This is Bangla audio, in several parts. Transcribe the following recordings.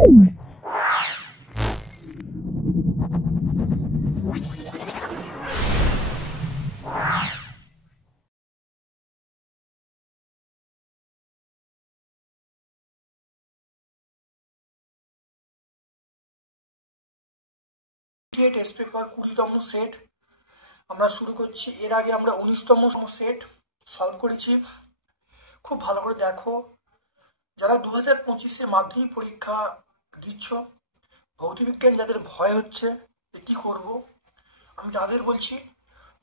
টেস্ট পেপার 20তম সেট আমরা শুরু করছি। এর আগে আমরা 19তম সেট সলভ করেছি। খুব ভালো করে দেখো, যারা 2025-এ মাধ্যমিক পরীক্ষা দিচ্ছ, ভৌতবিজ্ঞান যাদের ভয় হচ্ছে যে কী করবো, আমি যাদের বলছি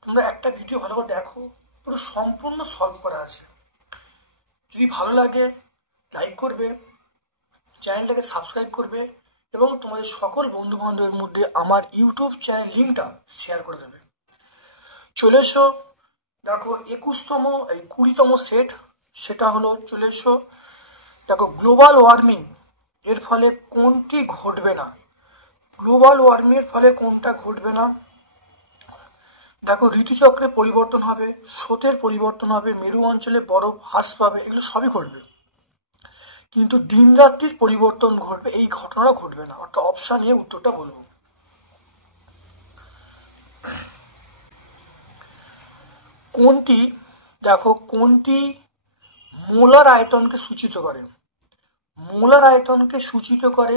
তোমরা একটা ভিডিও ভালো করে দেখো, পুরো সম্পূর্ণ সলভ করা আছে। যদি ভালো লাগে লাইক করবে, চ্যানেলটাকে সাবস্ক্রাইব করবে এবং তোমাদের সকল বন্ধু বান্ধবের মধ্যে আমার ইউটিউব চ্যানেল লিঙ্কটা শেয়ার করে দেবে। চলে এসো, দেখো 20তম সেট, সেটা হলো চলে এসো। দেখো গ্লোবাল ওয়ার্মিং এর ফলে কোনটি ঘটবে না, গ্লোবাল ওয়ার্মিংয়ের ফলে কোনটা ঘটবে না। দেখো ঋতুচক্রে পরিবর্তন হবে, স্রোতের পরিবর্তন হবে, মেরু অঞ্চলে বরফ হ্রাস পাবে, এগুলো সবই ঘটবে, কিন্তু দিন রাত্রির পরিবর্তন ঘটবে, এই ঘটনা ঘটবে না। অর্থাৎ অপশান নিয়ে উত্তরটা বলবো। কোনটি, দেখো কোনটি মোলার আয়তনকে সূচিত করে, মোলার আয়তনকে সূচিত করে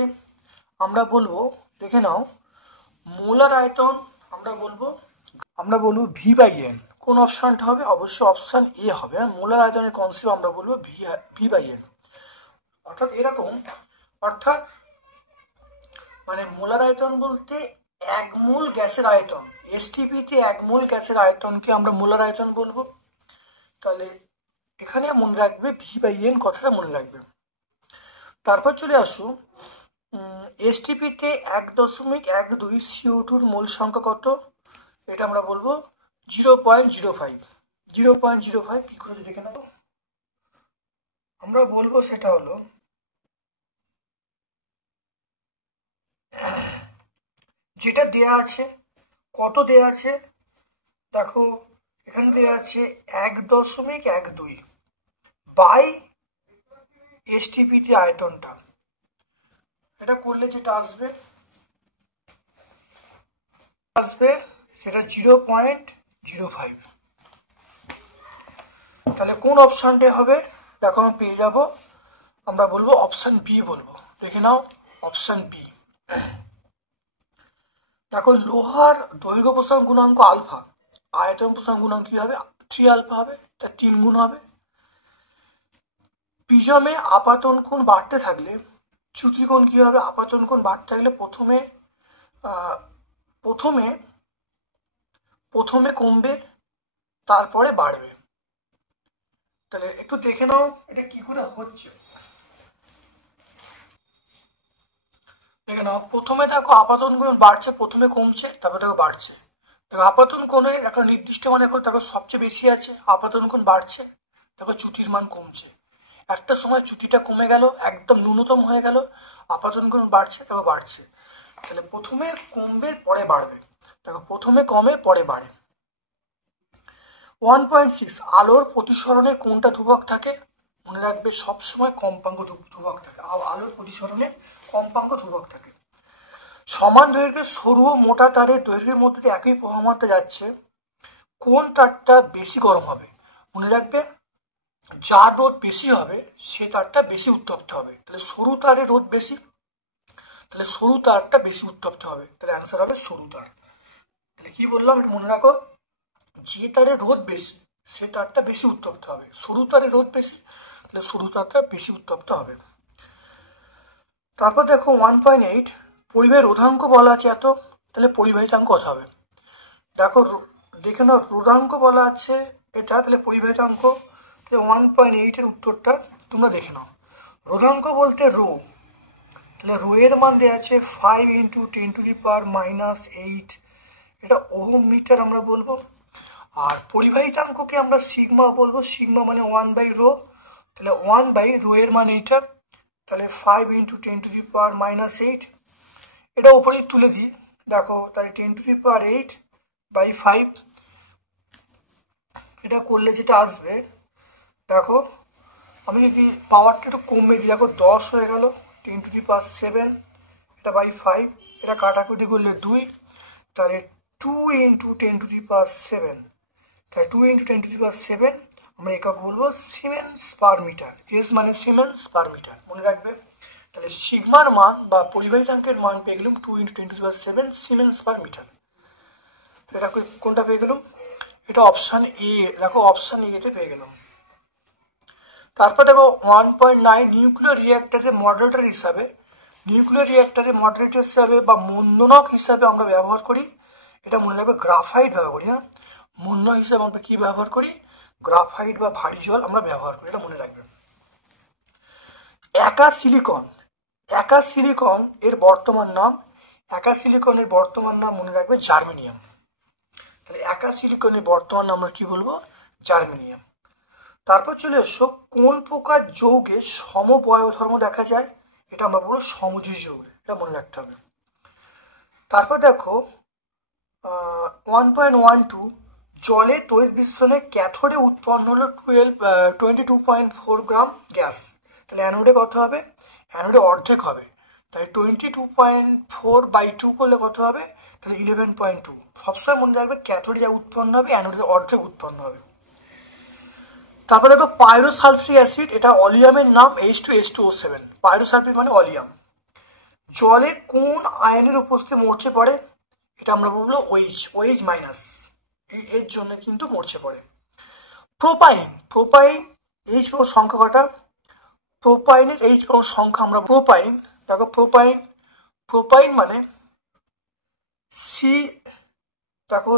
আমরা বলবো, দেখে নাও, মোলার আয়তন আমরা বলবো V/N। কোন অপশানটা হবে? অবশ্যই অপশান এ হবে। মোলার আয়তনের কনসেপ্ট আমরা বলবো V/N। অর্থাৎ এরকম, অর্থাৎ মানে মোলার আয়তন বলতে এক মোল গ্যাসের আয়তন, STPতে এক মোল গ্যাসের আয়তনকে আমরা মোলার আয়তন বলবো। তাহলে এখানে মনে রাখবে V/N কথাটা মনে রাখবে। তারপর চলে আসো, STPতে 1.12 CO2-র মোল সংখ্যা কত? এটা আমরা বলবো 0.05। 0.05 কি করে দেখে নেব? আমরা বলবো সেটা হলো, যেটা দেয়া আছে, কত দেয়া আছে দেখো, এখানে দেয়া আছে 1.12 বাই STPতে আয়তনটা। এটা করলে যেটা আসবে সেটা 0.05। তাহলে কোন অপশানটা হবে? দেখো আমি পেয়ে যাব, আমরা বলবো অপশান বি বলবো। দেখে নাও অপশান বি। দেখো লোহার দৈর্ঘ্য প্রসারণ গুণাঙ্ক আলফা, আয়তন প্রসারণ গুণাঙ্ক কি হবে? 3 আলফা হবে, তা 3 গুণ হবে। প্রিজমে আপাতন কোণ বাড়তে থাকলে চ্যুতিকোণ কি হবে? আপাতন কোণ বাড়তে থাকলে প্রথমে কমবে, তারপরে বাড়বে। তাহলে একটু দেখে নাও এটা কি করে হচ্ছে। দেখে নাও, প্রথমে দেখো আপাতন কোণ বাড়ছে, প্রথমে কমছে, তারপর দেখো বাড়ছে। দেখো আপাতন কোণের একটা নির্দিষ্ট মানে দেখো সবচেয়ে বেশি আছে, আপাতন কোণ বাড়ছে, দেখো চ্যুতির মান কমছে। একটা সময় চ্যুতিটা কমে গেল, একদম ন্যূনতম হয়ে গেল, আপাতন কোণ বাড়ছে, দেখো বাড়ছে। তাহলে প্রথমে কমবে পরে বাড়বে, দেখো প্রথমে কমে পরে বাড়ে। 1.6 আলোর প্রতিসরণে কোনটা ধ্রুবক থাকে? মনে রাখবে সবসময় কম্পাঙ্ক ধ্রুবক থাকে, আলোর প্রতিসরণে কম্পাঙ্ক ধ্রুবক থাকে। সমান দৈর্ঘ্যের সরু ও মোটা তারের দৈর্ঘ্যের মধ্যে একই প্রবাহমাত্রা যাচ্ছে, কোন তারটা বেশি গরম হবে? মনে রাখবে যার রোধ বেশি হবে সে তারটা বেশি উত্তপ্ত হবে। তাহলে সরু তারের রোধ বেশি, তাহলে সরু তারটা বেশি উত্তপ্ত হবে, তাহলে অ্যান্সার হবে সরু তার। তাহলে কি বললাম এটা মনে রাখো, যে তারের রোধ বেশি সে তারটা বেশি উত্তপ্ত হবে, সরু তারের রোধ বেশি, তাহলে সরু তারটা বেশি উত্তপ্ত হবে। তারপর দেখো 1.8 পরিবাহী রোধাঙ্ক বলা আছে এত, তাহলে পরিবাহিতাঙ্ক কত হবে? দেখো দেখে নাও, রোধাঙ্ক বলা আছে এটা, তাহলে পরিবাহিতাঙ্ক, তাহলে 1.8-এর উত্তরটা তোমরা দেখে নাও। রোধাঙ্ক বলতে রো, তাহলে রো এর মান দেওয়া আছে 5 × 10⁻⁻8, এটা ওহম মিটার আমরা বলবো। আর পরিবাহিতাঙ্ককে আমরা সিগমা বলবো, সিগমা মানে 1/ρ, তাহলে 1/ρ এর মান এইটা, তাহলে 5 × 10⁻⁸। এটা উপরেই তুলে দিই, দেখো তাহলে 10⁻8/5। এটা করলে যেটা আসবে, দেখো আমি যদি পাওয়ারটা একটু কমে দিই, দেখো 10 হয়ে গেল, 10⁻7, এটা বাই 5, এটা কাটাকুটি করলে 2, তাহলে 2 × 10⁻7, তাহলে 2 × 10⁻7 আমরা একক বলবো সিমেন্স পার মিটার। এস মানে সিমেন্স পার মিটার, মনে রাখবে। তাহলে সিগমার মান বা পরিবাহিতাঙ্কের মান পেয়ে গেলাম 2 × 10⁻7 সিমেন্স পার মিটার। এটা কোনটা পেয়ে গেলাম? এটা অপশান এ, দেখো অপশান এতে পেয়ে গেলাম। তারপর দেখো 1.9 নিউক্লিয়ার রিঅ্যাক্টরের মডারেটর হিসাবে, নিউক্লিয়ার রিঅ্যাক্টরের মডারেটর হিসাবে বা মন্দনক হিসাবে আমরা ব্যবহার করি, এটা মনে রাখবে গ্রাফাইট ব্যবহার করি। হ্যাঁ, মন্দনক হিসাবে আমরা কি ব্যবহার করি? গ্রাফাইট বা ভারী জল আমরা ব্যবহার করি, এটা মনে রাখবেন। একা সিলিকন এর বর্তমান নাম, একা সিলিকনের বর্তমান নাম মনে রাখবে জার্মেনিয়াম। তাহলে একা সিলিকনের বর্তমান নাম আমরা কি বলবো? জার্মেনিয়াম। তারপর চলে এসো, কোন প্রকার যৌগে সমবয়ব ধর্ম দেখা যায়? এটা আমরা বলবো সমযোজী যৌগে, এটা মনে রাখতে হবে। তারপর দেখো 1.12 জলে তড়িৎ বিচ্ছুরণে ক্যাথোডে উৎপন্ন হলো 22.4 গ্রাম গ্যাস। তাহলে অ্যানোডে কত হবে? অ্যানোডে অর্ধেক হবে, তাহলে 22.4/2 করলে কত হবে? তাহলে 11.2। সবসময় মনে রাখবে ক্যাথোডে যা উৎপন্ন হবে অ্যানোডে অর্ধেক উৎপন্ন হবে। তারপর দেখো পাইরোসালফিক অ্যাসিড, এটা অলিয়ামের নাম H2SO7। পাইরোসালফিক মানে অলিয়াম। জলে কোন আয়নের উপস্থিতি মরচে পড়ে? এটা আমরা বলবো OH মাইনাস, এর জন্য কিন্তু মরচে পড়ে। প্রোপাইন H পাওয়ার সংখ্যা কটা? প্রোপাইনের H পাওয়ার সংখ্যা আমরা প্রোপাইন, দেখো প্রোপাইন মানে দেখো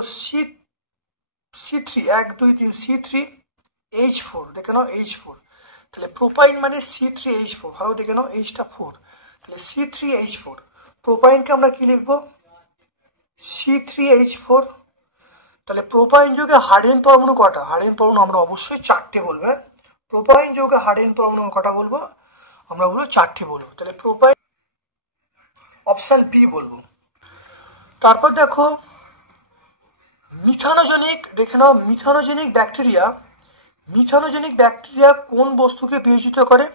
C3, 1 2 3 C3H4, দেখে নাও H4। তাহলে প্রোপাইন মানে C3H4, ভালো দেখে নাও Hটা 4, তাহলে C3H4। প্রোপাইনকে আমরা কি লিখবো? C3H4। তাহলে প্রোপাইন যৌগে হাইড্রোজেন পরমাণু কটা? হাইড্রোজেন পরমাণু আমরা অবশ্যই 4টে বলবো। প্রোপাইন যৌগে হাইড্রোজেন পরমাণু কটা বলবো? আমরা বলবো 4টে বলবো। তাহলে প্রোপাইন অপশন বি বলবো। তারপর দেখো মিথানোজেনিক, দেখে নাও মিথানোজেনিক ব্যাকটেরিয়া কোন বস্তুকে বিয়োজিত করে?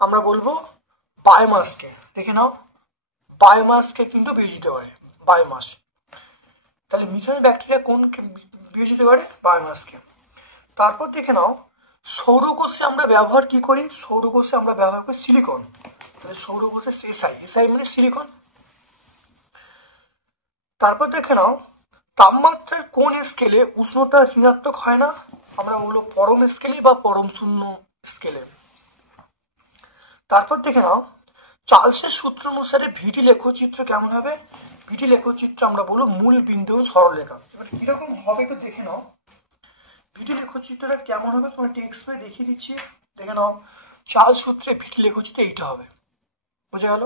আমরা বলবো বায়োমাসকে। দেখে নাও বায়োমাসকে কিন্তু বিয়োজিত করে, বায়োমাস। তাহলে মিথানোজেনিক ব্যাকটেরিয়া কোনকে বিয়োজিত করে? বায়োমাসকে। তারপর দেখে নাও সৌরকোষে আমরা ব্যবহার কি করি? সৌরকোষে আমরা ব্যবহার করি সিলিকন। তাহলে সৌরকোষে এসআই মানে সিলিকন। তারপর দেখে নাও তাপমাত্রার কোন স্কেলে উষ্ণতা ঋণাত্মক হয় না? আমরা বলবো পরম স্কেলে বা পরম শূন্য স্কেলে। তারপর দেখে নাও চার্লসের সূত্র অনুসারে ভিটি লেখচিত্র কেমন হবে? ভিটি লেখচিত্র আমরা বলবো মূল বিন্দু সরলরেখা। এবার কিরকম হবে একটু দেখে নাও, ভিটি লেখচিত্রটা কেমন হবে তোমার টেক্সট বই দেখিয়ে দিচ্ছি, দেখে নাও। চার্লস সূত্রে ভিটি লেখচিত্র এইটা হবে, বুঝে গেল?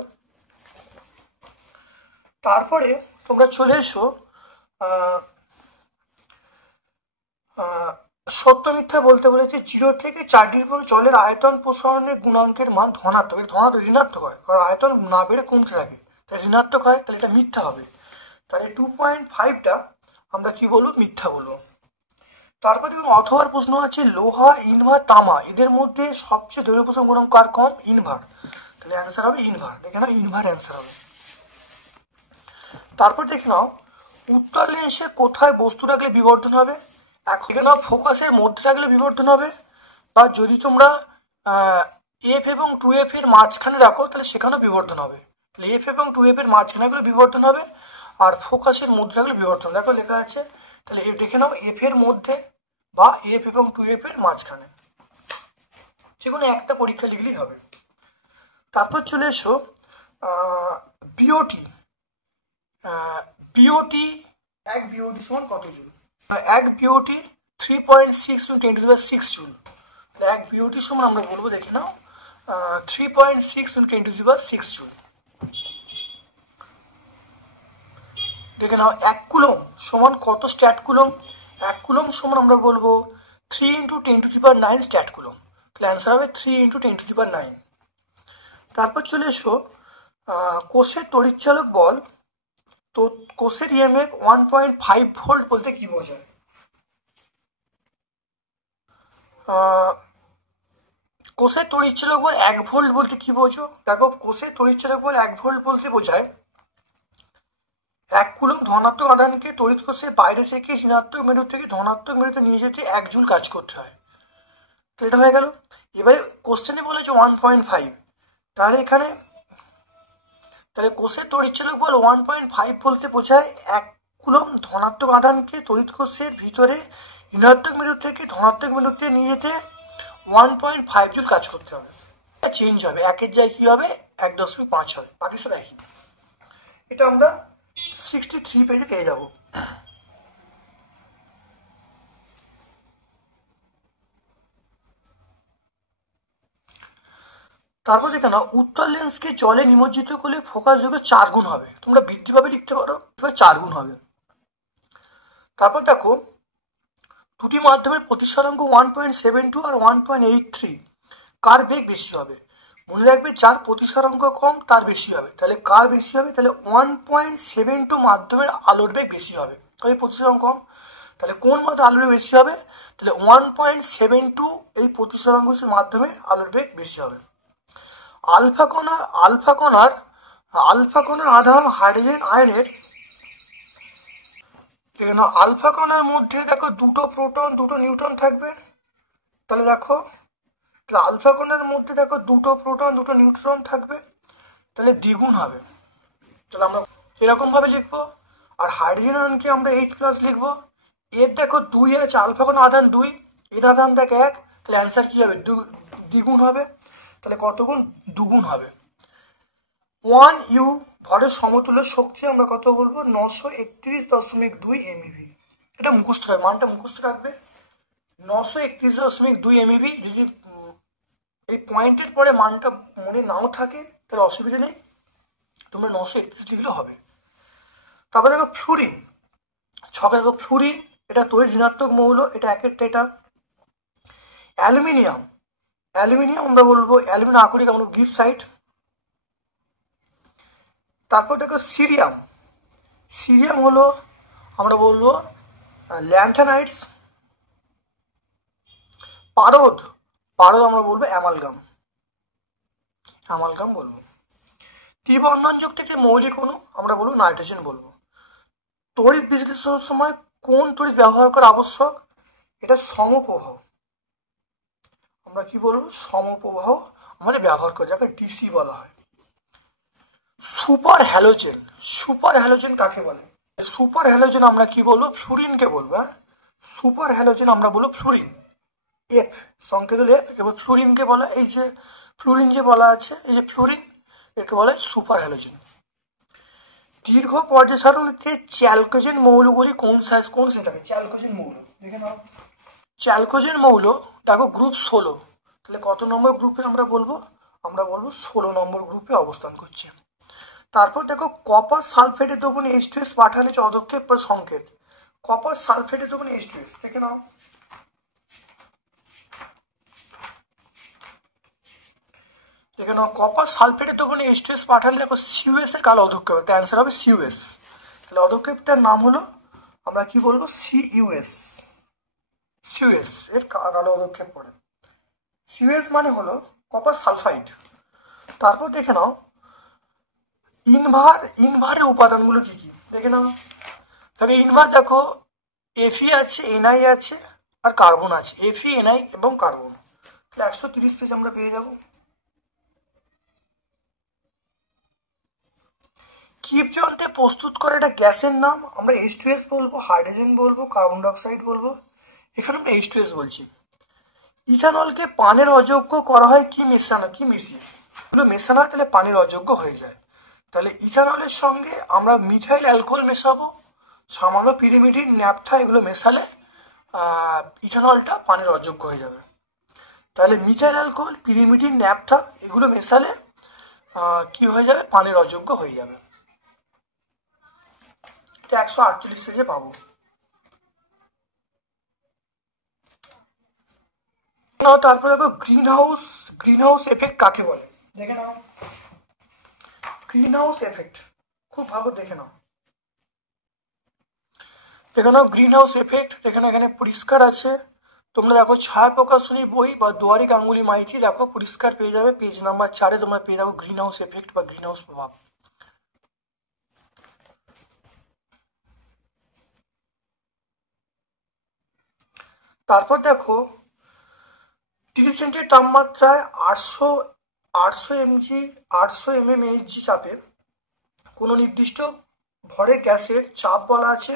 তারপরে তোমরা চলে এসো সত্য মিথ্যা বলতে বলেছে 0 থেকে 4 ডিগ্রি পর্যন্ত জলের আয়তন প্রসারণের গুণাঙ্কের মান ধনাত্মক, ঋণাত্মক হয়, কারণ আয়তন না বেড়ে কমতে থাকে, তাই ঋণাত্মক হয়, তাহলে এটা মিথ্যা হবে। তাহলে 2.5টা আমরা কি বলবো? মিথ্যা বলবো। তারপরে অথবার প্রশ্ন আছে লোহা, ইনভার, তামা এদের মধ্যে সবচেয়ে দৈর্ঘ্য প্রসারণ গুণাঙ্ক কার কম? ইনভার। তাহলে অ্যান্সার হবে ইনভার, দেখে নাও ইনভার অ্যান্সার হবে। তারপর দেখে নাও উত্তর লেন্সে কোথায় বস্তু রাখলে বিবর্ধন হবে? এখন না ফোকাসের মধ্যে রাখলে বিবর্ধন হবে, বা যদি তোমরা F এবং 2F এর মাঝখানে রাখো তাহলে সেখানেও বিবর্ধন হবে। তাহলে F এবং 2F এর মাঝখানে রাখলে বিবর্ধন হবে, আর ফোকাসের মধ্যে রাখলে বিবর্ধন, দেখো লেখা আছে। তাহলে দেখে নাও F এর মধ্যে বা F এবং 2F এর মাঝখানে, যে কোনো একটা পরীক্ষা লিখলেই হবে। তারপর চলে এসো বিওটি। এক বিওটি সমান কত জুল? এক বিওটি 3.6 × 10⁶ জুল। এক বিওটি সমান আমরা বলবো, দেখে নাও 3.6 × 10⁶ জুল। দেখে নাও 1 কুলম সমান কত স্ট্যাট কুলম? 1 কুলম সমান আমরা বলবো 3 × 10⁹ স্ট্যাট কুলম। তাহলে অ্যান্সার হবে 3 × 10⁹। তারপর চলে এসো কোষের তড়িৎচালক বল, তো কোষের ইএমএফ 1.5 ভোল্ট বলতে কি বোঝায়? কোষের তড়িৎচালক বল 1 ভোল্ট বলতে কি বোঝো? দেখো, কোষের তড়িৎচালক বল 1 ভোল্ট বলতে বোঝায় 1 কুলম্ব ধনাত্মক আধানকে তড়িৎ কোষের বাইরে থেকে ঋণাত্মক মেরু থেকে ধনাত্মক মেরুতে নিয়ে যেতে 1 জুল কাজ করতে হয়। তো এটা হয়ে গেল। এবারে কোশ্চেনে বলেছে 1.5, তাহলে এখানে কোষের তড়িৎচালক বল 1.5 বলতে বোঝায় 1 কুলম্ব ধনাত্মক আধানকে তড়িৎ কোষের ভিতরে ঋণাত্মক মেরু থেকে ধনাত্মক মেরুতে নিয়ে যেতে 1.5 জুল কাজ করতে হবে। এটা চেঞ্জ হবে, 1-এর জায়গায় কি হবে 1.5 হবে, বাকি সব একই। এটা আমরা 63 পেজে পেয়ে যাব। তারপর দেখে নাও, উত্তল লেন্সকে জলে নিমজ্জিত করলে ফোকাস দৈর্ঘ্য 4 গুণ হবে। তোমরা বৃদ্ধিভাবে লিখতে পারো, 4 গুণ হবে। তারপর দেখো, দুটি মাধ্যমের প্রতিসরাঙ্ক 1.72 আর 1.83, কার বেগ বেশি হবে? মনে রাখবে, যার প্রতিসরাঙ্ক কম তার বেশি হবে। তাহলে কার বেশি হবে? তাহলে 1.72 মাধ্যমের আলোর বেগ বেশি হবে, এই প্রতিসরাঙ্ক কম। তাহলে কোন মাধ্যমে আলোর বেগ বেশি হবে? তাহলে 1.72 এই প্রতিসরাঙ্কের মাধ্যমে আলোর বেগ বেশি হবে। আলফা কণার আধান হাইড্রোজেন আয়নের, আলফা কণার মধ্যে দেখো 2টো প্রোটন 2টো নিউট্রন থাকবে। তাহলে দেখো, তাহলে আলফা কণার মধ্যে দেখো 2টো প্রোটন 2টো নিউট্রন থাকবে, তাহলে দ্বিগুণ হবে। তাহলে আমরা এরকম ভাবে লিখবো। আর হাইড্রোজেন আয়নকে আমরা H+ লিখবো। এর দেখো 2 আছে, আলফা কণার আধান 2, এর আধান দেখ 1, তাহলে অ্যান্সার কি হবে? দ্বিগুণ হবে। তাহলে কত গুণ? 2 গুণ হবে। 1 ইউ ভরের সমতুল্য শক্তি আমরা কত বলবো? 931.2 MeV। এটা মুখস্থ রাখবে, মানটা মুখস্থ রাখবে, 931.2 MeV। যদি এই পয়েন্টের পরে মানটা মনে নাও থাকে তাহলে অসুবিধা নেই, তোমরা 931 লিখলে হবে। তারপরে দেখো ফ্লুরিন, ছকে দেখো ফ্লুরিন, এটা তড়িৎ ঋণাত্মক মৌল, এটা একেরটা। এটা অ্যালুমিনিয়াম আমরা বলবো অ্যালুমিনিয়াম আকরিক, আমরা গিবসাইট। তারপর দেখো সিরিয়াম হলো আমরা বলবো ল্যান্থানাইটস। পারদ আমরা বলবো অ্যামালগাম বলবো। ত্রিবন্ধনযুক্ত একটি মৌলিক অণু আমরা বলবো নাইট্রোজেন বলবো। তড়িৎ বিশ্লেষণের সময় কোন তড়িৎ ব্যবহার করা আবশ্যক? এটা সমপ্রবাহ, আমরা কি বলবো? সমপ্রবাহ আমাদের ব্যবহার করি, যাকে ডিসি বলা হয়। সুপার হ্যালোজেন কাকে বলে? সুপার হ্যালোজেন আমরা কি বলবো? ফ্লুরিনকে বলবো। সুপার হ্যালোজেন আমরা বলবো ফ্লুরিন, F সংকেত হলো F। এবার ফ্লুরিনকে বলা, এই যে ফ্লুরিন যে বলা আছে, এই যে ফ্লুরিন, একে বলে সুপার হ্যালোজেন। দীর্ঘ পর্যায় সারণীতে চ্যালকোজেন মৌলগুলি কোন শ্রেণী থাকে? চ্যালকোজেন মৌল দেখে নাও। চ্যালকোজেন মৌল দেখো গ্রুপ 16, তাহলে কত নম্বর গ্রুপে আমরা বলবো? 16 নম্বর গ্রুপে অবস্থান করছে। তারপর দেখো, কপার সালফেটের দ্রবণে H2S পাঠালে পদক্ষেপ বা সংকেত। কপার সালফেটের দ্রবণে H2S দেখে নাও। কপার সালফেটের দ্রবণে H2S পাঠালে দেখো CuS এর কালো অধক্ষেপ, তার অ্যান্সার হবে CuS। তাহলে অধক্ষেপটার নাম হলো আমরা কি বলবো? CuS এর কালো অধক্ষেপ পড়ে। CuS মানে হলো কপার সালফাইড। তারপর দেখে নাও, ইনভারের উপাদানগুলো কি কি দেখে নাও। তবে ইনভার দেখো Fe আছে, Ni আছে, আর কার্বন আছে, Fe, Ni এবং কার্বন। তাহলে 130 পেজ আমরা পেয়ে যাব। কিপ যন্ত্রে প্রস্তুত করে একটা গ্যাসের নাম আমরা H2S বলবো, হাইড্রোজেন বলবো, কার্বন ডাইঅক্সাইড বলবো। এখানে আমরা H2S বলছি। ইথানলকে পানের অযোগ্য করা হয় কি মিশিয়ে? এগুলো মেশানো হয়, তাহলে পানির অযোগ্য হয়ে যায়। তাহলে ইথানলের সঙ্গে আমরা মিথাইল অ্যালকোহল মেশাবো, সামান্য পিরিমিডিন, ন্যাপথা, এগুলো মেশালে ইথানলটা পানির অযোগ্য হয়ে যাবে। তাহলে মিথাইল অ্যালকোহল, পিরিমিডিন, ন্যাপথা এগুলো মেশালে কি হয়ে যাবে? পানির অযোগ্য হয়ে যাবে। 148 পেজে পাবো। তারপর দেখো গ্রিন হাউস এফেক্ট কাকে বলে দেখে নাও। গ্রিন হাউস এফেক্ট খুব ভালো দেখে নাও। গ্রিন হাউস এফেক্ট এখানে পরিষ্কার আছে, তোমরা দেখো ছায়া প্রকাশনী বই বা দুয়ারি গাঙ্গুলি মাইতি দেখো পরিষ্কার পেয়ে যাবে, পেজ নাম্বার 4-এ তোমরা পেয়ে যাবো গ্রিন হাউস এফেক্ট বা গ্রিন হাউস প্রভাব। তারপর দেখো 30 সেন্টির তাপমাত্রায় 800 mmHg চাপে কোনো নির্দিষ্ট ভরের গ্যাসের চাপ বলা আছে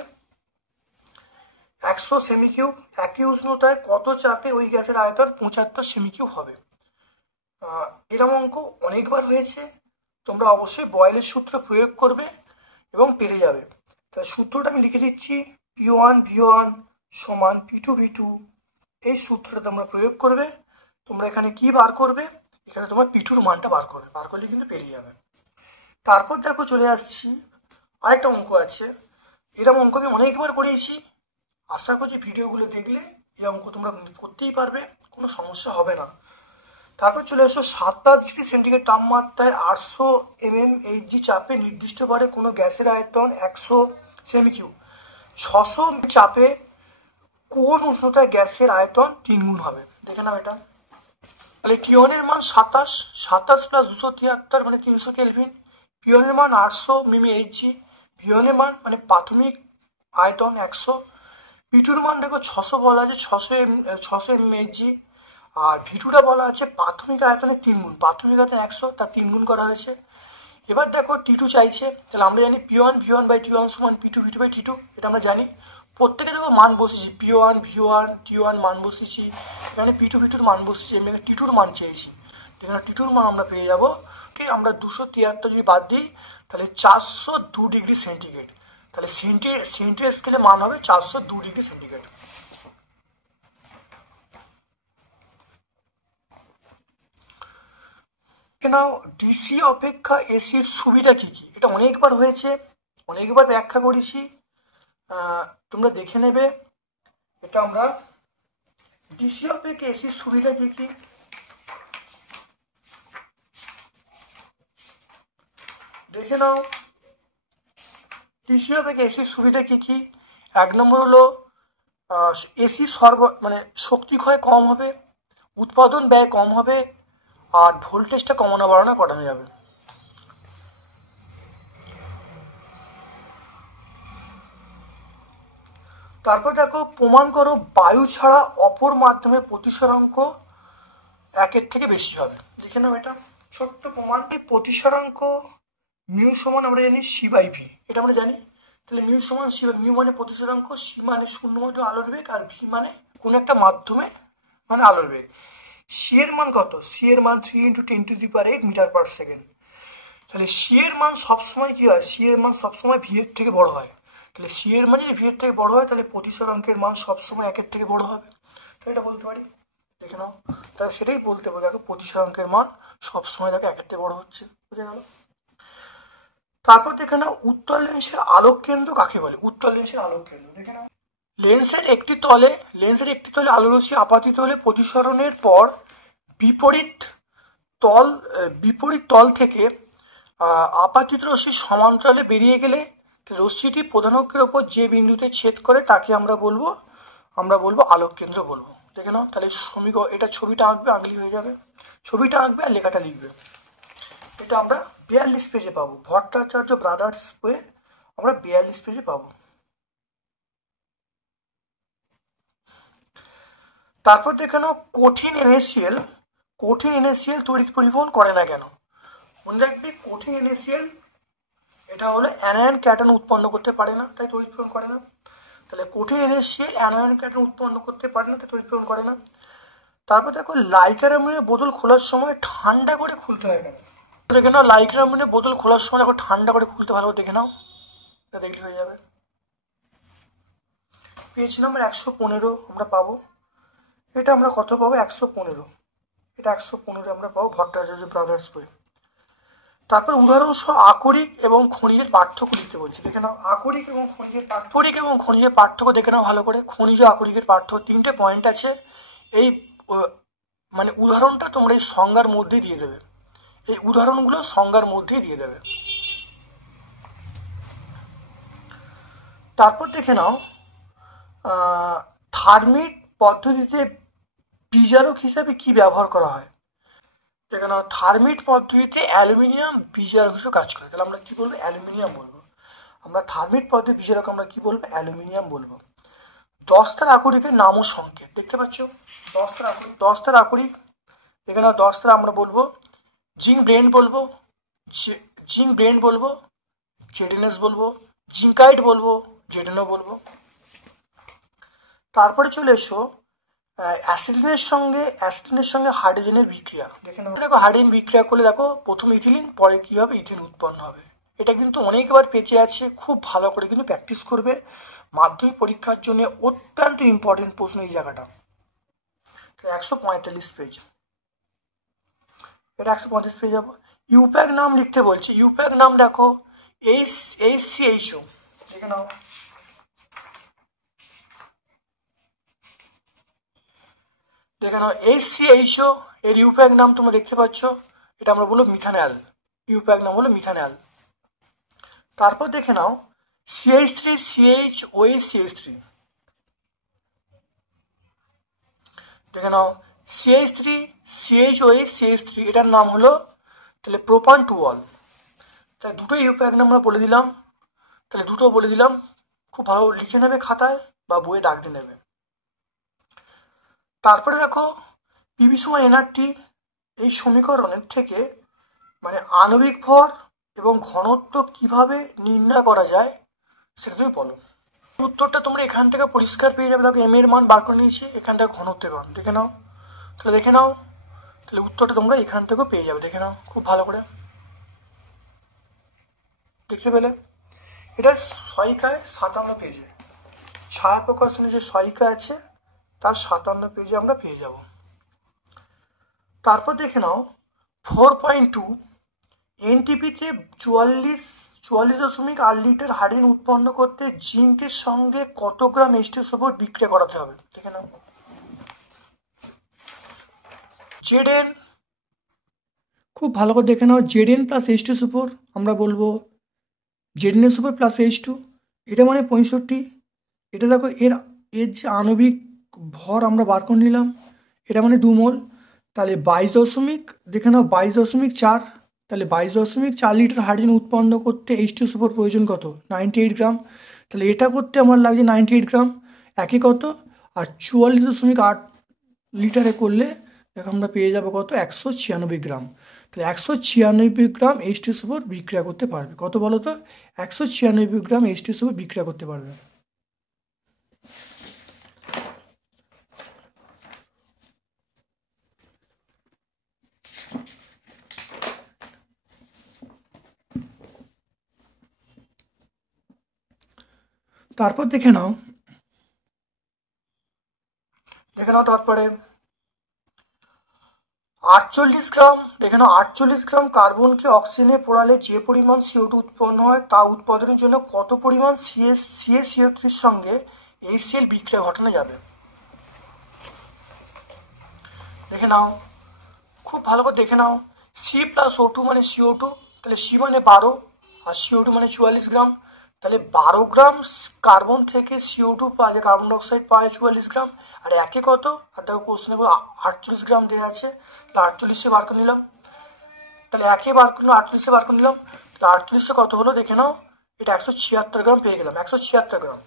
100 সেমিকিউব। একই উষ্ণতায় কত চাপে ওই গ্যাসের আয়তন 75 সেমিকিউব হবে। এরকম অঙ্ক অনেকবার হয়েছে, তোমরা অবশ্যই বয়েলের সূত্র প্রয়োগ করবে এবং পেরে যাবে। তাহলে সূত্রটা আমি লিখে দিচ্ছি, P1V1 সমান P2V2। এই সূত্রটা তোমরা প্রয়োগ করবে। তোমরা এখানে কি বার করবে, এখানে তোমার P2-র মানটা বার করবে, বার করলে কিন্তু পেরিয়ে যাবে। তারপর দেখো চলে আসছি আরেকটা অঙ্ক আছে, এরকম অঙ্ক আমি অনেকবার করেছি, আশা করছি ভিডিওগুলো দেখলে এই অঙ্ক তোমরা করতেই পারবে, কোনো সমস্যা হবে না। তারপর চলে এসো 27 ডিগ্রি সেন্টিগ্রেড তাপমাত্রায় 800 mmHg চাপে নির্দিষ্ট ভরে কোনো গ্যাসের আয়তন 100 সেমিকিউব। 600 চাপে কোন উষ্ণতায় গ্যাসের আয়তন 3 গুণ হবে, দেখে নাও এটা। তাহলে T1 এর মান 27 প্লাস 273 মানে 300 কেলভিন, P1 এর মান 800 mmHg, V1 এর মান মানে প্রাথমিক আয়তন 100, P2-র মান দেখো 600 বলা আছে 600 mmHg, আর V2টা বলা আছে প্রাথমিক আয়তনের 3 গুণ, প্রাথমিক আয়তন 100 তার 3 গুণ করা হয়েছে। এবার দেখো T2 চাইছে, তাহলে আমরা জানি P1V1/T1 সমান P2V2/T2, এটা আমরা জানি। প্রত্যেকে দেখো মান বসেছি, P1V1 T1 মান বসেছি, এখানে P2V2-র মান বসেছি, এমনি T2-র মান চেয়েছি। এখানে T2-র মান আমরা পেয়ে যাবো কি, আমরা 273 যদি বাদ দিই তাহলে 402 ডিগ্রি সেন্টিগ্রেড। তাহলে সেন্টিগ্রেড স্কেলে মান হবে 402 ডিগ্রি সেন্টিগ্রেড। নাও ডিসি অপেক্ষা এসির সুবিধা কি কি, এটা অনেকবার হয়েছে, অনেকবার ব্যাখ্যা করেছি, তোমরা দেখে নেবে। এটা আমরা ডিসি অপেক্ষা এসির সুবিধা কি কি দেখে নাও। ডিসি অপেক্ষা এসির সুবিধা কি কি, 1 নম্বর হলো এসি মানে শক্তি ক্ষয় কম হবে, উৎপাদন ব্যয় কম হবে, আর ভোল্টেজটা কমানো বাড়ানো করানো যাবে। তারপর দেখো প্রমাণ করো বায়ু ছাড়া অপর মাধ্যমে প্রতিসরাঙ্ক 1-এর থেকে বেশি হবে, দেখে নাও এটা ছোট্ট প্রমাণটি। প্রতিসরাঙ্ক মিউ সমান আমরা জানি C/V, এটা আমরা জানি। তাহলে মিউ সমান C, মিউ মানে প্রতিসরাঙ্ক, C মানে শূন্য মানে আলোর বেগ, আর V মানে কোনো একটা মাধ্যমে মানে আলোর বেগ। C এর মান কত, C এর মান 3 × 10⁸ মিটার/সেকেন্ড। তাহলে C এর মান সবসময় কি হয়, C এর মান সবসময় V এর থেকে বড় হয়। তাহলে C এর মান যদি V এর থেকে বড় হয় তাহলে প্রতিসরাঙ্কের মান সবসময় 1-এর থেকে বড় হবে, তো এটা বলতে পারি, দেখে নাও। তাহলে সেটাই বলতে পারি, দেখো প্রতিসরাঙ্কের মান সবসময় দেখো 1-এর থেকে বড় হচ্ছে, বুঝে গেল। তারপর দেখে নাও উত্তল লেন্সের আলোক কেন্দ্র কাকে বলে, উত্তল লেন্সের আলোক কেন্দ্র দেখে নাও। লেন্সের একটি তলে আলোরশ্মি আপাতিত হলে প্রতিসরণের পর বিপরীত তল থেকে আপাতিত রশ্মি সমান্তরালে বেরিয়ে গেলে রশ্মিটি প্রধান অক্ষের ওপর যে বিন্দুতে ছেদ করে তাকে আমরা বলবো আলোক কেন্দ্র বলবো, দেখে নাও। তাহলে এটা ছবিটা আঁকবে, আঁকলি হয়ে যাবে, ছবিটা আঁকবে আর লেখাটা লিখবে। এটা আমরা 42 পেজে পাবো, ভট্টাচার্য ব্রাদার্স বইয়ে আমরা 42 পেজে পাবো। তারপর দেখে নাও কঠিন NaCl তড়িৎ পরিবহন করে না কেন। মনে রাখবে কঠিন NaCl এটা হলো অ্যানায়ন ক্যাটায়ন উৎপন্ন করতে পারে না, তাই তড়িৎ পরিবহন করে না। তাহলে কঠিন NaCl অ্যানায়ন ক্যাটায়ন উৎপন্ন করতে পারে না, তাই তড়িৎ পরিবহন করে না। তারপর দেখো লাইকার অ্যামোনিয়ার বোতল খোলার সময় ঠান্ডা করে খুলতে হয় কেন, দেখে নাও। লাইকার অ্যামোনিয়ার বোতল খোলার সময় দেখো ঠান্ডা করে খুলতে ভালো দেখে নাও, এটা দেখলে হয়ে যাবে। পেজ নাম্বার 115 আমরা পাবো, এটা আমরা কত পাবো 115, এটা 115 আমরা পাবো ভট্টাচার্য ব্রাদার্স বই। তারপর উদাহরণসহ আকরিক এবং খনিজের পার্থক্য লিখতে বলছি, দেখে নাও। আকরিক এবং খনিজের পার্থক্য দেখে নাও ভালো করে। খনিজ আকরিকের পার্থক্য 3টে পয়েন্ট আছে, এই মানে উদাহরণটা তোমরা এই সংজ্ঞার মধ্যেই দিয়ে দেবে, এই উদাহরণগুলো সংজ্ঞার মধ্যেই দিয়ে দেবে। তারপর দেখে নাও থার্মিট পদ্ধতিতে বিজারক হিসাবে কি ব্যবহার করা হয়? দেখে নাও, থার্মিট পদ্ধতিতে অ্যালুমিনিয়াম বিজারক হিসেবে কাজ করে। তাহলে আমরা কি বলবো? অ্যালুমিনিয়াম বলবো। আমরা থার্মিট পদ্ধতি বিজারক আমরা কি বলবো? অ্যালুমিনিয়াম বলবো। দস্তার আকরিকের নাম ও সংকেত দেখতে পাচ্ছ। দস্তার আকরিক দেখে নাও, দস্তার আমরা বলবো জিঙ্ক ব্রেন বলবো, জেডএনএস বলবো, জিঙ্কাইট বলবো, জেডএনও বলবো। তারপরে চলে এসো অ্যাসিডিনের সঙ্গে হাইড্রোজেনের বিক্রিয়া। দেখো হাইড্রোজেন বিক্রিয়া করলে দেখো প্রথমে ইথিলিন, পরে কি হবে? ইথিন উৎপন্ন হবে। এটা কিন্তু অনেকবার পেঁচে আছে, খুব ভালো করে কিন্তু প্র্যাকটিস করবে। মাধ্যমিক পরীক্ষার জন্য অত্যন্ত ইম্পর্টেন্ট প্রশ্ন এই জায়গাটা। 145 পেজ, এটা 135 পেজ যাবো। ইউপ্যাক নাম লিখতে বলছে। ইউপ্যাক নাম দেখো HCHO, দেখে নাও। দেখে নাও HCHO এর ইউপ্যাক নাম তোমরা দেখতে পাচ্ছ, এটা আমরা বলবো মিথানল। ইউপ্যাক নাম হলো মিথানল। তারপর দেখে নাও CH3CHOH দেখে নাও CH3CHOH এটার নাম হলো তাহলে প্রোপান টুঅল। তাহলে দুটো ইউপ্যাক নাম আমরা বলে দিলাম। তাহলে দুটো বলে দিলাম, খুব ভালো লিখে নেবে খাতায় বা বইয়ে দাগ দিয়ে নেবে। তারপরে দেখো পিভি সমান এনআরটি, এই সমীকরণের থেকে মানে আণবিক ভর এবং ঘনত্ব কিভাবে নির্ণয় করা যায় সেটা তুমি বলো। উত্তরটা তোমরা এখান থেকে পরিষ্কার পেয়ে যাবে। দেখো এম এর মান বার করে নিয়েছি, এখান থেকে ঘনত্বের মান দেখে নাও। তাহলে উত্তরটা তোমরা এখান থেকেও পেয়ে যাবে। দেখে নাও খুব ভালো করে, দেখতে পেলে? এটা সহায়িকায় 57 পেজে, ছায়া প্রকাশনের যে সহায়িকা আছে তার 57 পেজে আমরা পেয়ে যাব। তারপর দেখে নাও 4.2 এনটিপিতে 44.8 লিটার হাইড্রোজেন উৎপন্ন করতে জিঙ্কের সঙ্গে কত গ্রাম H2SO4 বিক্রিয়া করাতে হবে? দেখে নাও। জেডএন, খুব ভালো করে দেখে নাও। জেডএন প্লাস H2SO4 আমরা বলবো জেডএনএসO4 প্লাস H2, এটা মানে 65। এটা দেখো এর যে আণবিক ভর আমরা বার করে নিলাম, এটা মানে 2 মোল। তাহলে 22 দেখে নাও 22.4, তাহলে 22.4 লিটার হাইড্রোজেন উৎপন্ন করতে H2SO4 প্রয়োজন কত? 98 গ্রাম। তাহলে এটা করতে আমার লাগছে 98 গ্রাম, একই কত? আর 44.8 লিটারে করলে দেখো আমরা পেয়ে যাবো কত? 196 গ্রাম। তাহলে 196 গ্রাম H2SO4 বিক্রিয়া করতে পারবে। কত বলো তো? 196 গ্রাম H2SO4 বিক্রিয়া করতে পারবে। তারপর দেখে নাও তারপরে 48 গ্রাম, দেখে নাও 48 গ্রাম কার্বনকে অক্সিজেনে পোড়ালে যে পরিমাণ CO2 উৎপন্ন হয় তা উৎপাদনের জন্য কত পরিমাণ CaCO3 সঙ্গে HCl বিক্রিয়া ঘটানো যাবে? দেখে নাও খুব ভালো করে দেখে নাও। C+O2 মানে CO2, তাহলে C মানে 12 আর CO2 মানে 44 গ্রাম। তাহলে 12 গ্রাম কার্বন থেকে CO2 পাওয়া যায়, কার্বন ডাইঅক্সাইড পাওয়া যায় 44 গ্রাম। আর একে কত? আর দেখো কোশ্চেনে 48 গ্রাম দেওয়া আছে, তাহলে 48 বার করে নিলাম। তাহলে একে বার করলাম, 48 বার করে নিলাম। তাহলে 48 কত হলো দেখে নাও, এটা 176 গ্রাম পেয়ে গেলাম, 176 গ্রাম।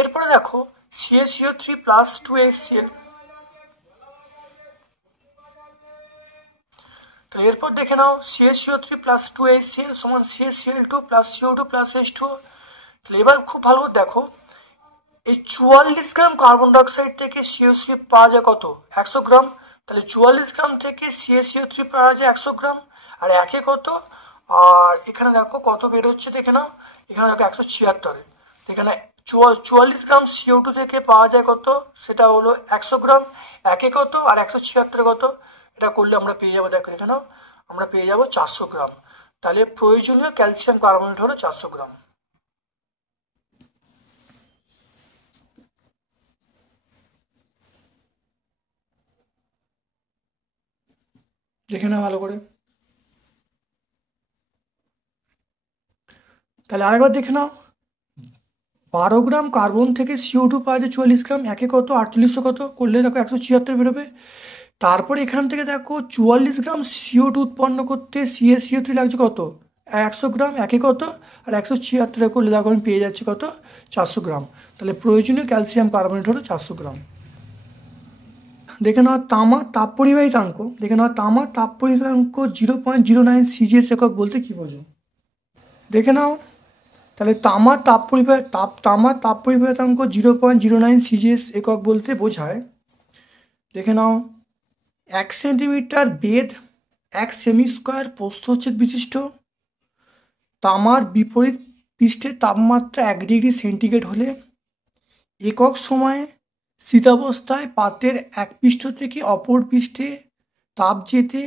এরপরে দেখো CaCO3 প্লাস 2HCl, তো এরপর দেখে নাও CaCO3 প্লাস 2HCl সমান CaCl2 plus CO2 plus H2O। তাহলে এবার খুব ভালো করে দেখো, এই 44 গ্রাম কার্বন ডাইঅক্সাইড থেকে CaCO3 পাওয়া যায় কত? 100 গ্রাম। তাহলে 44 গ্রাম থেকে CaCO3 পাওয়া যায় 100 গ্রাম, আর একে কত? আর এখানে দেখো কত বেরোচ্ছে দেখে নাও, এখানে দেখো 176। এখানে 44 গ্রাম CO2 থেকে পাওয়া যায় কত? সেটা হলো 100 গ্রাম, একে কত আর 176 কত? এটা করলে আমরা পেয়ে যাবো, দেখো এখানে আমরা পেয়ে যাবো 400 গ্রাম। তাহলে প্রয়োজনীয় ক্যালসিয়াম কার্বনেট হলো 400 গ্রাম। দেখে নাও ভালো করে। তাহলে আরেকবার দেখে নাও 12 গ্রাম কার্বন থেকে CO2 পাওয়া যায় 44 গ্রাম, একে কত 4800 কত করলে দেখো 176 বেরোবে। তারপরে এখান থেকে দেখো 44 গ্রাম CO2 উৎপন্ন করতে CaCO3 লাগছে কত 100 গ্রাম, একে কত আর 176 করলে দেখো আমি পেয়ে যাচ্ছি কত 400 গ্রাম। তাহলে প্রয়োজনীয় ক্যালসিয়াম কার্বনেট হলো 400 গ্রাম। দেখে নেওয়া তামা তাপ পরিবাহিতাঙ্ক, দেখে নেওয়া তামা তাপ পরিবাহিতাঙ্ক 0.09 CGS একক বলতে কী বোঝো দেখে নাও। তাহলে তামা তাপ পরিবাহিতাঙ্ক 0.09 CGS একক বলতে বোঝায়, দেখে নাও 1 সেন্টিমিটার বেধ 1 সেমি স্কোয়ার প্রস্থচ্ছেদ বিশিষ্ট তামার বিপরীত পৃষ্ঠের তাপমাত্রা 1 ডিগ্রি সেন্টিগ্রেড হলে একক সময়ে শীতাবস্থায় পাত্রের এক পৃষ্ঠ থেকে অপর পৃষ্ঠে তাপ যেতে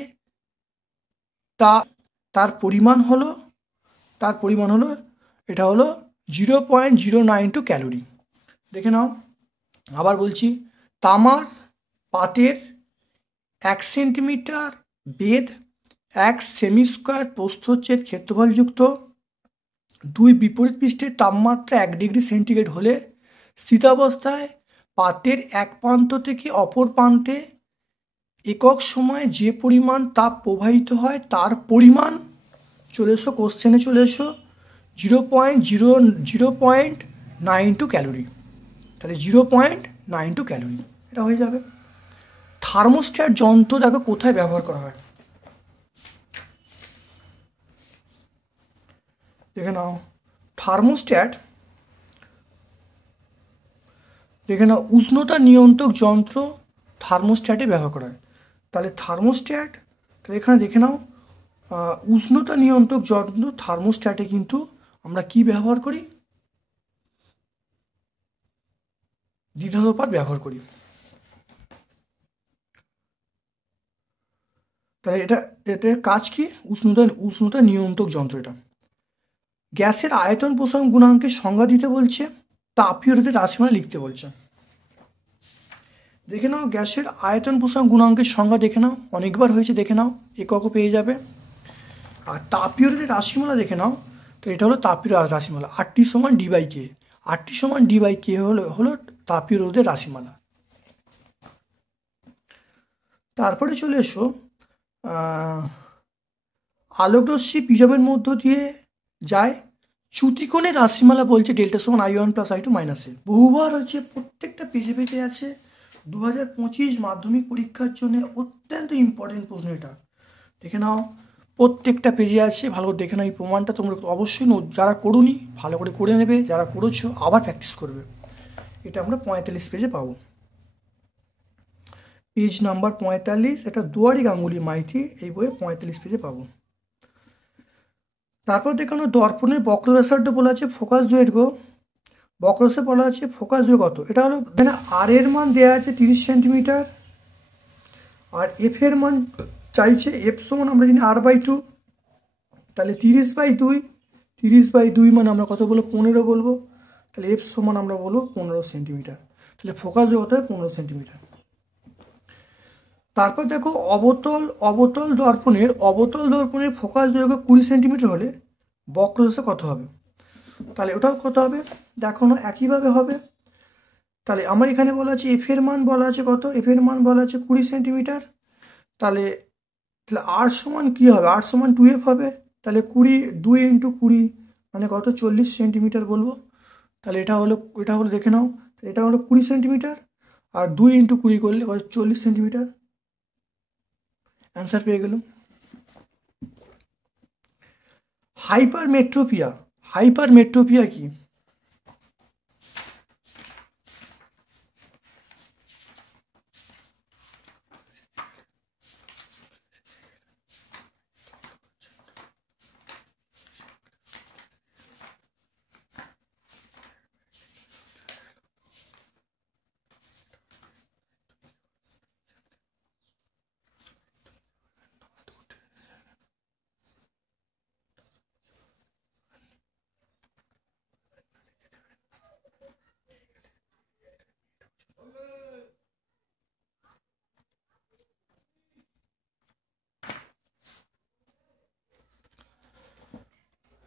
তার পরিমাণ হলো এটা হলো 0.092 ক্যালোরি। দেখে নাও আবার বলছি, তামার পাতের 1 সেন্টিমিটার বেধ 1 সেমি স্কোয়ার প্রস্থচ্ছেদ ক্ষেত্রফলযুক্ত 2 বিপরীত পৃষ্ঠের তাপমাত্রা 1 ডিগ্রি সেন্টিগ্রেড হলে স্থিতাবস্থায় পাতের এক প্রান্ত থেকে অপর প্রান্তে একক সময়ে যে পরিমাণ তাপ প্রবাহিত হয় তার পরিমাণ চলে এসো কোশ্চেনে চলে এসো 0.92 ক্যালোরি। তাহলে 0.92 ক্যালোরি এটা হয়ে যাবে। থার্মোস্ট্যাট যন্ত্র দেখো কোথায় ব্যবহার করা হয়, দেখে নাও থার্মোস্ট্যাট, দেখে নাও উষ্ণতা নিয়ন্ত্রক যন্ত্র থার্মোস্ট্যাটে ব্যবহার করা হয়। তাহলে থার্মোস্ট্যাট, তাহলে এখানে দেখে নাও উষ্ণতা নিয়ন্ত্রক যন্ত্র থার্মোস্ট্যাটে কিন্তু আমরা কি ব্যবহার করি, দ্বিধানুপাত ব্যবহার করি। তাহলে এটার কাজ কি, উষ্ণতা নিয়ন্ত্রক যন্ত্র। এটা গ্যাসের আয়তন প্রসারণ গুণাঙ্কের সংজ্ঞা দিতে বলছে, তাপীয় রোধের রাশিমালা লিখতে বলছে। দেখে নাও গ্যাসের আয়তন প্রসারণ গুণাঙ্কের সংজ্ঞা দেখে নাও, অনেকবার হয়েছে দেখে নাও, এককও পেয়ে যাবে। আর তাপীয় রোধের রাশিমালা দেখে নাও, তো এটা হলো তাপীয় রাশিমালা RT = D/K, RT = D/K হলো তাপীয় রোধের রাশিমালা। তারপরে চলে এসো আলোকরশ্মি প্রিজমের মধ্য দিয়ে যায় চ্যুতিকোণের রাশিমালা বলছে ডেল্টা = I1 + I2 - A। বহুবার হচ্ছে, প্রত্যেকটা পেজে পেজে আছে, 2025 মাধ্যমিক পরীক্ষার জন্য অত্যন্ত ইম্পর্টেন্ট প্রশ্ন এটা। দেখে নাও প্রত্যেকটা পেজে আছে, ভালো করে দেখে নাও। এই প্রমাণটা তোমরা অবশ্যই যারা করোনি ভালো করে করে নেবে, যারা করেছো আবার প্র্যাকটিস করবে। এটা আমরা 45 পেজে পাবো, পেজ নাম্বার 45, এটা দুয়ারি গাঙ্গুলি মাইতি এই বইয়ে 45 পেজে পাবো। তারপর দেখানো দর্পণের বক্রব্যাসার্ধ বলা আছে ফোকাস দৈর্ঘ্য, বক্রসে বলা আছে ফোকাস দৈর্ঘ্য কত, এটা হলো এখানে আর এর মান দেওয়া আছে 30 সেন্টিমিটার, আর এফ এর মান চাইছে F = আমরা জানি R/2, তাহলে 30/2 মানে আমরা কত বলবো 15 বলবো। তাহলে F = আমরা বলবো 15 সেন্টিমিটার। তাহলে ফোকাস দৈর্ঘ্য হয় 15 সেন্টিমিটার। তারপর দেখো অবতল দর্পণের ফোকাস দৈর্ঘ্য 20 সেন্টিমিটার হলে বক্রদেশে কত হবে, তাহলে ওটাও কত হবে দেখো না, একইভাবে হবে। তাহলে আমার এখানে বলা আছে এফ এর মান বলা আছে কত, এফ এর মান বলা আছে 20 সেন্টিমিটার। তাহলে আর সমান কী হবে, আর সমান 2F হবে। তাহলে 2 × 20 মানে কত 40 সেন্টিমিটার বলবো। তাহলে এটা হলো দেখে নাও, এটা হলো 20 সেন্টিমিটার, আর 2 × 20 করলে 40 সেন্টিমিটার, অ্যান্সার পেয়ে গেল। হাইপারমেট্রোপিয়া কি,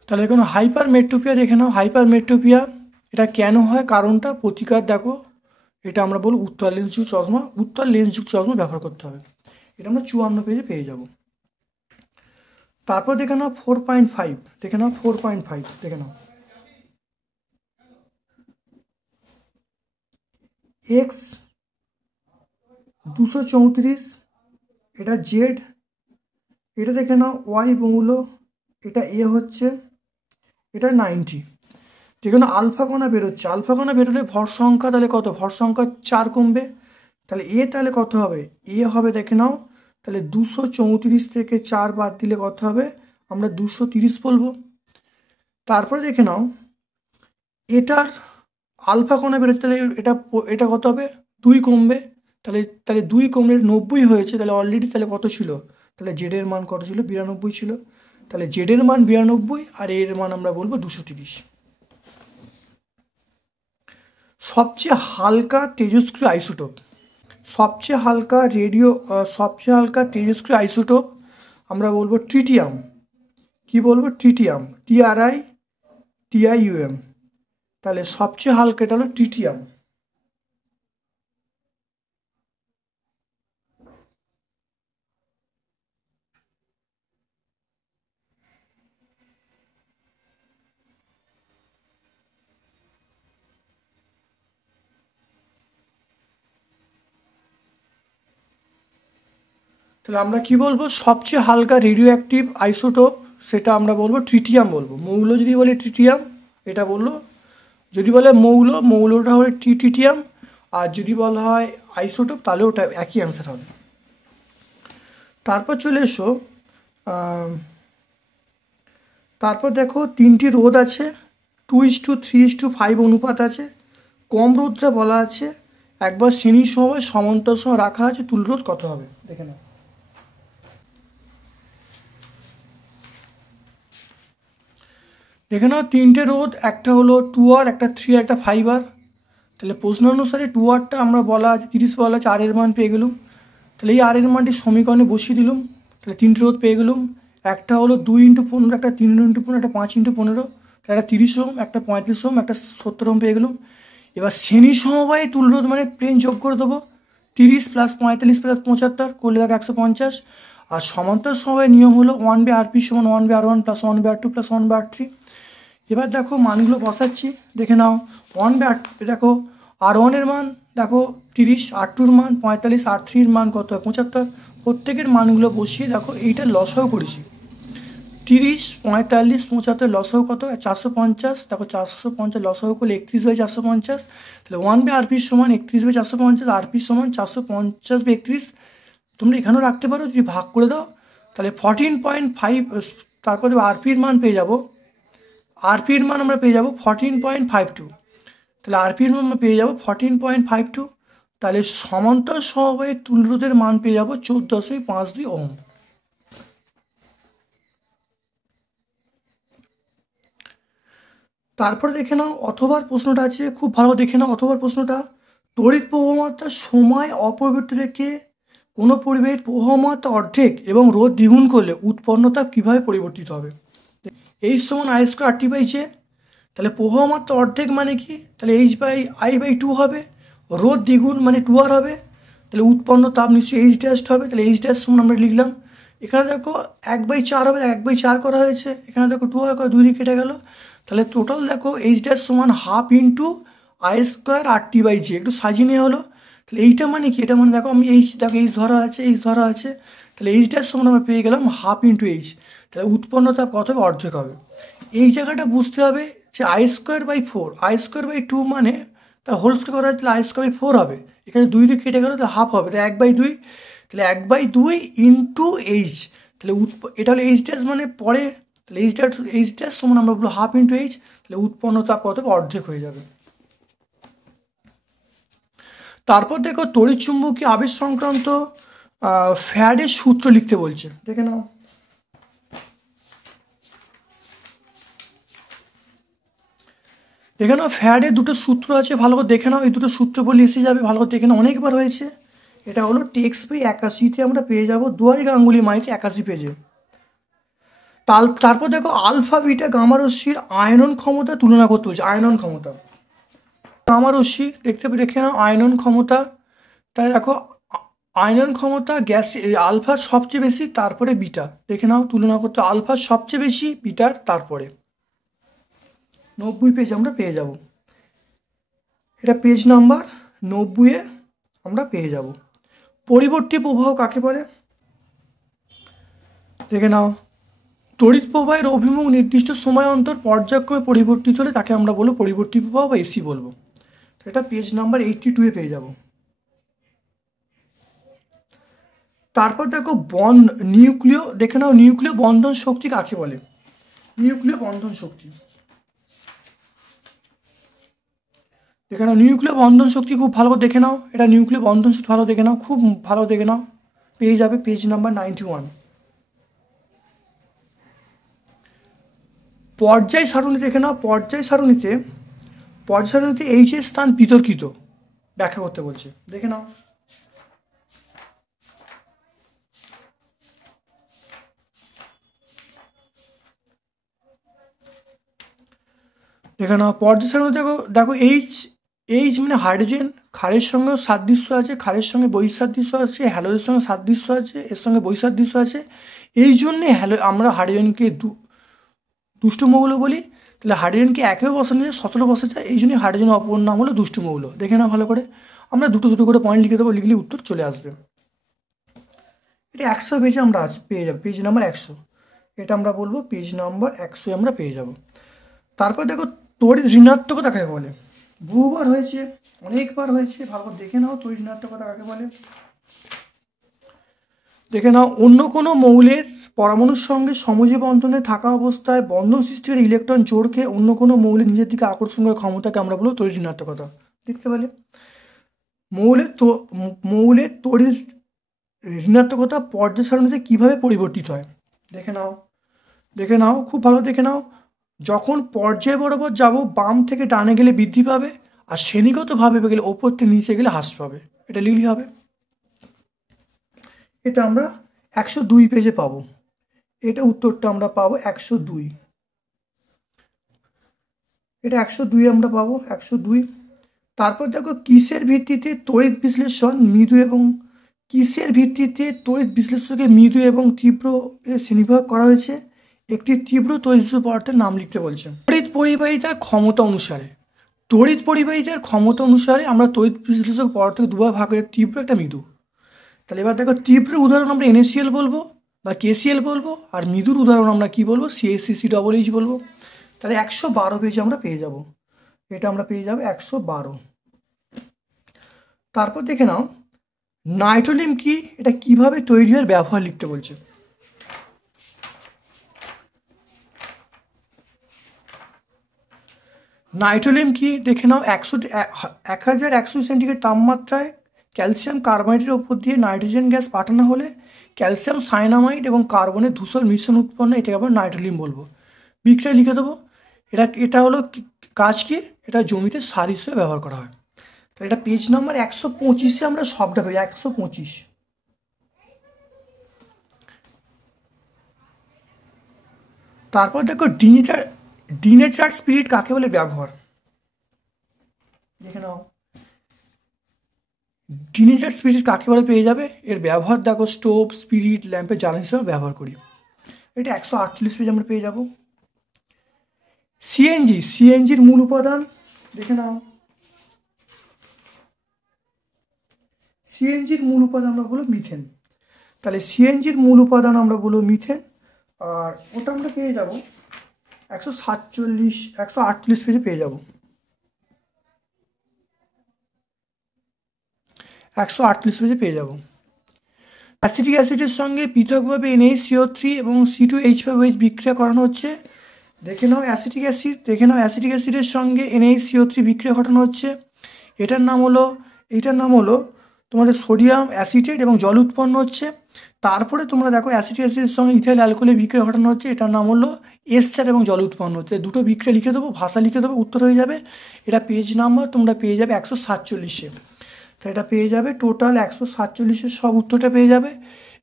তাহলে কোনো হাইপারমেট্রোপিয়া দেখে নাও। হাইপারমেট্রোপিয়া এটা কেন হয় কারণটা প্রতিকার দেখো, এটা আমরা বলবো উত্তর লেন্সযুক্ত চশমা, উত্তর লেন্সযুক্ত চশমা ব্যবহার করতে হবে। এটা আমরা 54 পেজে পেয়ে যাব। তারপর দেখে নাও 4.5, দেখে নাও 4.5, দেখে নাও এক্স 234, এটা জেড, এটা দেখে নাও ওয়াই মৌল, এটা এ হচ্ছে, এটা 90। যেখানে আলফা কণা বেরোচ্ছে, আলফা কণা বেরোলে ভর সংখ্যা তাহলে কত, ভর সংখ্যা 4 কমবে, তাহলে এ তাহলে কত হবে, এ হবে দেখে নাও তাহলে 234 থেকে 4 বাদ দিলে কত হবে, আমরা 230 বলবো। তারপরে দেখে নাও এটার আলফা কণা বেরোচ্ছে, তাহলে এটা কত হবে, 2 কমবে, তাহলে 2 কমলে 90 হয়েছে, তাহলে অলরেডি তাহলে কত ছিল, তাহলে জেডের মান কত ছিল, 92 ছিল, তাহলে জেডের মান 92 আর এর মান আমরা বলবো 230। সবচেয়ে হালকা তেজস্ক্রিয় আইসোটোপ, সবচেয়ে হালকা তেজস্ক্রিয় আইসোটোপ আমরা বলবো ট্রিটিয়াম। কি বলবো, ট্রিটিয়াম, TRITIUM, তাহলে সবচেয়ে হালকা এটা হলো ট্রিটিয়াম। তাহলে আমরা কি বলবো, সবচেয়ে হালকা রেডিও অ্যাক্টিভ আইসোটোপ সেটা আমরা বলবো ট্রিটিয়াম বলবো। মৌল যদি বলি ট্রিটিয়াম, এটা বললো, যদি বলে মৌলটা হলো ট্রিটিয়াম, আর যদি বলা হয় আইসোটোপ তাহলে ওটা একই অ্যান্সার হবে। তারপর চলে এসো, তারপর দেখো 3টি রোধ আছে, 2:3:5 অনুপাত আছে, কম রোধটা বলা আছে, একবার শ্রেণী সময় সমান্তর সময় রাখা আছে, তুল্য রোধ কত হবে দেখে নাও। দেখে নাও 3টে রোধ, একটা হলো 2R, একটা 3R, একটা 5R। তাহলে প্রশ্ন অনুসারে 2Rটা আমরা বলা আছে 30 বলা আছে, আর এর মান পেয়ে গেলুম, তাহলে এই আর এর মানটি সমীকরণে বসিয়ে দিলুম, তাহলে 3টে রোধ পেয়ে গেলুম। একটা হলো 2x15, একটা 3x15, একটা 5x15, একটা 30 ওহম, একটা 35 ওহম, একটা 70 ওহম পেয়ে গেলুম। এবার শ্রেণী সমবায়ে তুল্য রোধ মানে প্লেন যোগ করে দেবো, 30 + 45 + 75 করলে থাকে 150। আর সমান্তর সমবায়ের নিয়ম হলো 1/Rp = 1/R1 + 1/R2 + 1/R3। এবার দেখো মানগুলো বসাচ্ছি, দেখে নাও 1/R, দেখো R1 এর মান দেখো 30, R2 এর মান 45, R3 এর মান কত 75। প্রত্যেকের মানগুলো বসিয়ে দেখো এইটা লসাও করেছি, 30, 45, 75 লসাও কত 450, দেখো 450 লসাও করলে 31/450, তাহলে 1/Rp = 31/450, Rp = 450/31। তোমরা এখানেও রাখতে পারো, যদি ভাগ করে দাও তাহলে 14.5, তারপর আরপির মান পেয়ে যাবো, আরপির মান আমরা পেয়ে যাবো 14.52, তাহলে আরপির মান আমরা পেয়ে যাবো 14.52, তাহলে সমান্তর সমবায়ে তুল্য রোধের মান পেয়ে যাবো 14.52 ওহম। তারপরে দেখে নাও অথবার প্রশ্নটা আছে, খুব ভালো দেখে নাও অথবার প্রশ্নটা, তড়িৎ প্রবাহমাত্রার সময় অপরিবর্তিত রেখে কোনো পরিবাহীর প্রবাহমাত্রা অর্ধেক এবং রোধ দ্বিগুণ করলে উৎপন্ন তাপ কীভাবে পরিবর্তিত হবে। H = I²RT/J, তাহলে প্রবাহমাত্রা অর্ধেক মানে কি, তাহলে H/I/2 হবে, রোধ দ্বিগুণ মানে 2R হবে, তাহলে উৎপন্ন তাপ নিশ্চয়ই H' হবে, তাহলে H' সমান আমরা লিখলাম। এখানে দেখো 1/4 হবে, 1/4 করা হয়েছে, এখানে দেখো 2R করে 2 দিয়ে কেটে গেল, তাহলে টোটাল দেখো H' = ½ × I²RT/J, একটু সাজিয়ে নেওয়া হলো। তাহলে এইটা মানে কি, এটা মানে দেখো আমি দেখো H ধরা আছে, তাহলে H' সমান আমরা পেয়ে গেলাম ½ × H, তাহলে উৎপন্ন তাপ কত হবে, অর্ধেক হবে। এই জায়গাটা বুঝতে হবে যে I²/4, I²/2 মানে তার হোল স্কোয়ার করা হচ্ছে, I²/4 হবে, এখানে 2 দিয়ে কেটে গেল, তাহলে হাফ হবে, তাহলে 1/2, তাহলে 1/2 × H, তাহলে এটা হলো H' মানে পরে, তাহলে H' সমান আমরা বলবো ½ × H, তাহলে উৎপন্ন তাপ কত হবে, অর্ধেক হয়ে যাবে। তারপর দেখো তড়িৎচুম্বকীয় আবেশ সংক্রান্ত ফ্যারাডের সূত্র লিখতে বলছে, দেখে নাও। দেখে নাও ফ্যারাডের দুটো সূত্র আছে, ভালো করে দেখে নাও, এই দুটো সূত্র বলে এসে যাবে, ভালো করে দেখে নাও, অনেকবার হয়েছে। এটা হলো টেক্সট বই 81-তে আমরা পেয়ে যাবো, দুয়ারি গাঙ্গুলি মাইতি 81 পেজে। তারপর দেখো আলফা বিটা গামা রশ্মির আয়নন ক্ষমতা তুলনা করতে বলছে, আয়নন ক্ষমতা। গামা রশ্মি দেখে নাও আয়নন ক্ষমতা, তাই দেখো আয়নন ক্ষমতা গ্যাস আলফার সবচেয়ে বেশি, তারপরে বিটা। দেখে নাও তুলনা করতে, আলফার সবচেয়ে বেশি, বিটার তারপরে। 90 পেজ আমরা পেয়ে যাব, এটা পেজ নাম্বার 90-এ আমরা পেয়ে যাব। পরিবর্তী প্রবাহ কাকে বলে? দেখে নাও, তড়িৎ প্রবাহের অভিমুখ নির্দিষ্ট সময় অন্তর পর্যায়ক্রমে পরিবর্তিত হলে তাকে আমরা বলবো পরিবর্তী প্রবাহ বা এসি বলবো। এটা পেজ নাম্বার 82-এ পেয়ে যাব। তারপর দেখো নিউক্লিয়, দেখে নাও নিউক্লিয় বন্ধন শক্তি কাকে বলে? নিউক্লিয় বন্ধন শক্তি, দেখে নাও নিউক্লিয় বন্ধন শক্তি খুব ভালো করে দেখে নাও, এটা নিউক্লিয় বন্ধন শক্তি ভালো দেখে নাও, খুব ভালো দেখে নাও, পেয়ে যাবে পেজ নাম্বার 91। পর্যায় সারণী দেখে নাও, পর্যায় সারণীতে এইচ এর স্থান বিতর্কিত ব্যাখ্যা করতে বলছে। দেখে নাও, দেখে নাও পর্যায় সারণীতে দেখো এইচ মানে হাইড্রোজেন, ক্ষারের সঙ্গে সাদৃশ্য আছে, ক্ষারের সঙ্গে বৈসাদৃশ্য আছে, হ্যালোজেনের সঙ্গে সাদৃশ্য আছে, এর সঙ্গে বৈসাদৃশ্য আছে। এই জন্যে আমরা হাইড্রোজেনকে দুষ্ট মৌল বলি। তাহলে হাইড্রোজেনকে একেও বসানো যায়, 17 বসা যায়, এই জন্যই হাইড্রোজেনের অপর নাম হলো দুষ্ট মৌল। দেখে নাও ভালো করে, আমরা দুটো করে পয়েন্ট লিখে দেবো, লিখলে উত্তর চলে আসবে। এটা 100 পেজে আমরা পেয়ে যাবো, পেজ নাম্বার 100, এটা আমরা বলবো পেজ নাম্বার 100 আমরা পেয়ে যাব। তারপর দেখো তড়িৎ ঋণাত্মকতা কাকে বলে? বহুবার হয়েছে, অনেকবার হয়েছে, ভালো করে দেখে নাও তড়িৎ ঋণাত্মকতা কাকে বলে। দেখে নাও, অন্য কোনো মৌলের পরমাণুর সঙ্গে সমযোজী বন্ধনে থাকা অবস্থায় বন্ধন সৃষ্টির ইলেকট্রন জোড়কে অন্য কোনো মৌলের নিজের দিকে আকর্ষণ করার ক্ষমতাকে আমরা বলবো তড়িৎ ঋণাত্মকতা। দেখতে পেলে, মৌলের তড়িৎ ঋণাত্মকতা পর্যায় সারণীতে কীভাবে পরিবর্তিত হয়? দেখে নাও খুব ভালো দেখে নাও, যখন পর্যায় বরাবর যাব বাম থেকে ডানে গেলে বৃদ্ধি পাবে, আর শ্রেণীগতভাবে গেলে ওপর থেকে নিচে গেলে হ্রাস পাবে। এটা লিখলে হবে, এটা আমরা 102 পেজে পাবো, এটা উত্তরটা আমরা পাবো 102, এটা 102 আমরা পাবো 102। তারপর দেখো কিসের ভিত্তিতে তড়িৎ বিশ্লেষণ মৃদু এবং কিসের ভিত্তিতে তড়িৎ বিশ্লেষণকে মৃদু এবং তীব্র শ্রেণীবিভাগ করা হয়েছে? একটি তীব্র তড়িৎ পদার্থের নাম লিখতে বলছে। তড়িৎ পরিবাহিতার ক্ষমতা অনুসারে আমরা তড়িৎ বিশ্লেষক পদার্থকে দুভাগ ভাগ করে, তীব্র একটা মৃদু। তাহলে এবার দেখো তীব্র উদাহরণ আমরা NaCl বলবো বা KCl বলবো, আর মৃদুর উদাহরণ আমরা কি বলবো? CaCC বলবো। তাহলে 112 পেজে আমরা পেয়ে যাব, এটা আমরা পেয়ে যাবো 112। তারপর দেখে নাও নাইট্রোলিম কি, এটা কিভাবে তৈরি হয় ব্যবহার লিখতে বলছে। নাইট্রোলিম কি দেখে নাও, 1100 সেন্টিগ্রেড তাপমাত্রায় ক্যালসিয়াম কার্বনেটের ওপর দিয়ে নাইট্রোজেন গ্যাস পাঠানো হলে ক্যালসিয়াম সায়ানামাইড এবং কার্বনের ধূসর মিশ্রণ উৎপন্ন, এটাকে আমরা নাইট্রোলিম বলবো। বিক্রিয়া লিখে দেবো, এটা হলো কাজ কি, এটা জমিতে সার হিসেবে ব্যবহার করা হয়। তাহলে এটা পেজ নাম্বার 125-এ আমরা সবটা পেয়ে 125। তারপর দেখো ডিনেচার স্পিরিট কাকে বলে ব্যবহার, দেখে নাও ডিনেচার স্পিরিট কাকে বলে পেয়ে যাবে। এর ব্যবহার দেখো স্টোভ, স্পিরিট, ল্যাম্পের জ্বালানি হিসেবে ব্যবহার করি, এটা 148 পেজ আমরা পেয়ে যাব। সিএনজির মূল উপাদান দেখে নাও, সিএনজির মূল উপাদান আমরা বলবো মিথেন। তাহলে সিএনজির মূল উপাদান আমরা বলবো মিথেন, আর ওটা আমরা পেয়ে যাব 148 পেজে পেয়ে যাব, 148 পেজে পেয়ে যাব। অ্যাসিটিক অ্যাসিডের সঙ্গে পৃথকভাবে NaCO3 এবং C2H5OH বিক্রিয়া করানো হচ্ছে। দেখে নাও অ্যাসিটিক অ্যাসিডের সঙ্গে NaCO3 বিক্রিয়া ঘটানো হচ্ছে, এটার নাম হলো তোমাদের সোডিয়াম অ্যাসিটেট এবং জল উৎপন্ন হচ্ছে। তারপরে তোমরা দেখো অ্যাসিটিক অ্যাসিডের সঙ্গে ইথাইল অ্যালকোহলের বিক্রিয়া ঘটানো হচ্ছে, এটার নাম হলো এস্টার এবং জল উৎপন্ন হচ্ছে। দুটো বিক্রিয়া লিখে দেবো, ভাষা লিখে দেবো, উত্তর হয়ে যাবে। এটা পেজ নাম্বার তোমরা পেয়ে যাবে 147-এ। তো এটা পেয়ে যাবে টোটাল 147-এর সব উত্তরটা পেয়ে যাবে।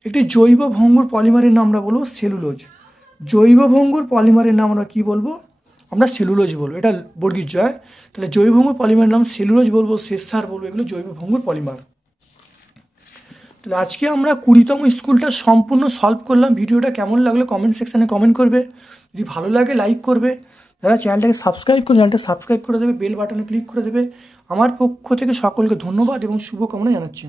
একটি জৈব ভঙ্গুর পলিমারের নাম আমরা বলবো সেলুলোজ। জৈব ভঙ্গুর পলিমারের নাম আমরা কী বলবো? আমরা সেলুলোজ বলবো, এটা বর্গীর জয়। তাহলে জৈব ভঙ্গুর পলিমারের নাম সেলুলোজ বলবো, শেষসার বলবো, এগুলো জৈব ভঙ্গুর পলিমার। তাহলে আজকে আমরা 20তম স্কুলটা সম্পূর্ণ সলভ করলাম। ভিডিওটা কেমন লাগলো কমেন্ট সেকশানে কমেন্ট করবে, যদি ভালো লাগে লাইক করবে, যারা চ্যানেলটাকে সাবস্ক্রাইব করে চ্যানেলটা সাবস্ক্রাইব করে দেবে, বেল বাটনে ক্লিক করে দেবে। আমার পক্ষ থেকে সকলকে ধন্যবাদ এবং শুভকামনা জানাচ্ছি।